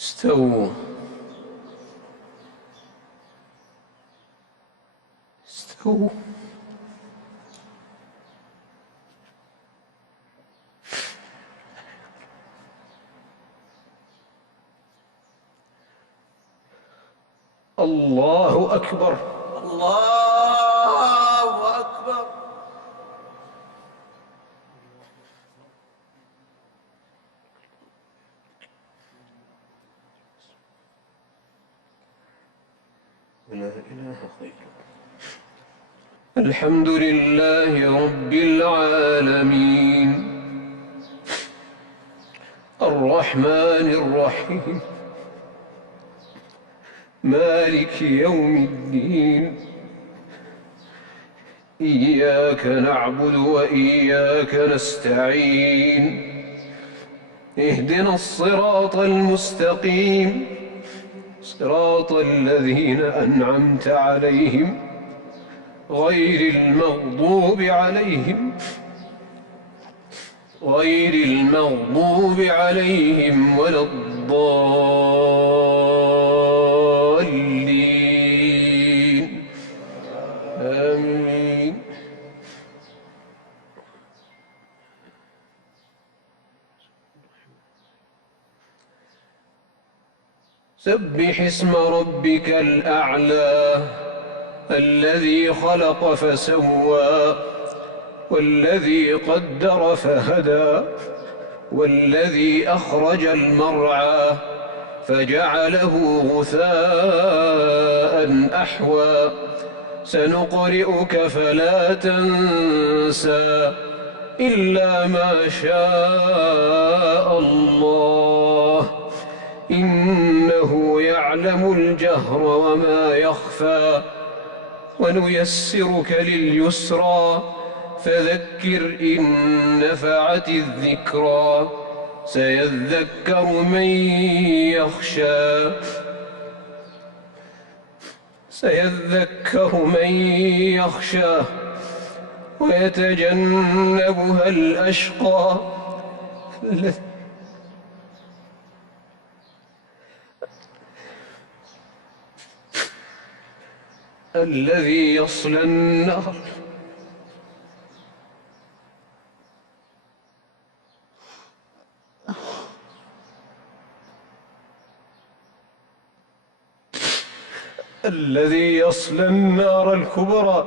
استووا استووا. الله أكبر. الله أكبر. لا إله غيره. الحمد لله رب العالمين الرحمن الرحيم مالك يوم الدين إياك نعبد وإياك نستعين اهدنا الصراط المستقيم صراط الذين أنعمت عليهم غير المغضوب عليهم ولا الضالين آمين. سبح اسم ربك الأعلى الذي خلق فسوى والذي قدر فهدى والذي أخرج المرعى فجعله غثاء أحوى سنقرئك فلا تنسى إلا ما شاء الله إنه يعلم الجهر وما يخفى ونيسرك لليسرى فذكر إن نفعت الذكرى سيذكر من يخشى ويتجنبها الأشقى الذي يصلى النار الكبرى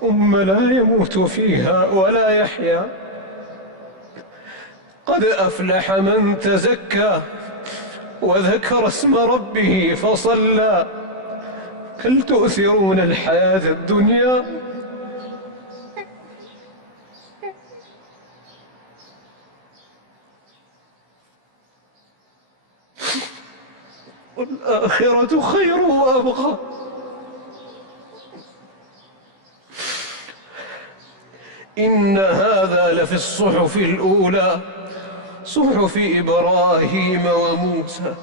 ثم لا يموت فيها ولا يحيا قد أفلح من تزكى وذكر اسم ربه فصلى بل تؤثرون الحياة الدنيا والآخرة خير وأبقى إن هذا لفي الصحف الأولى صحف إبراهيم وموسى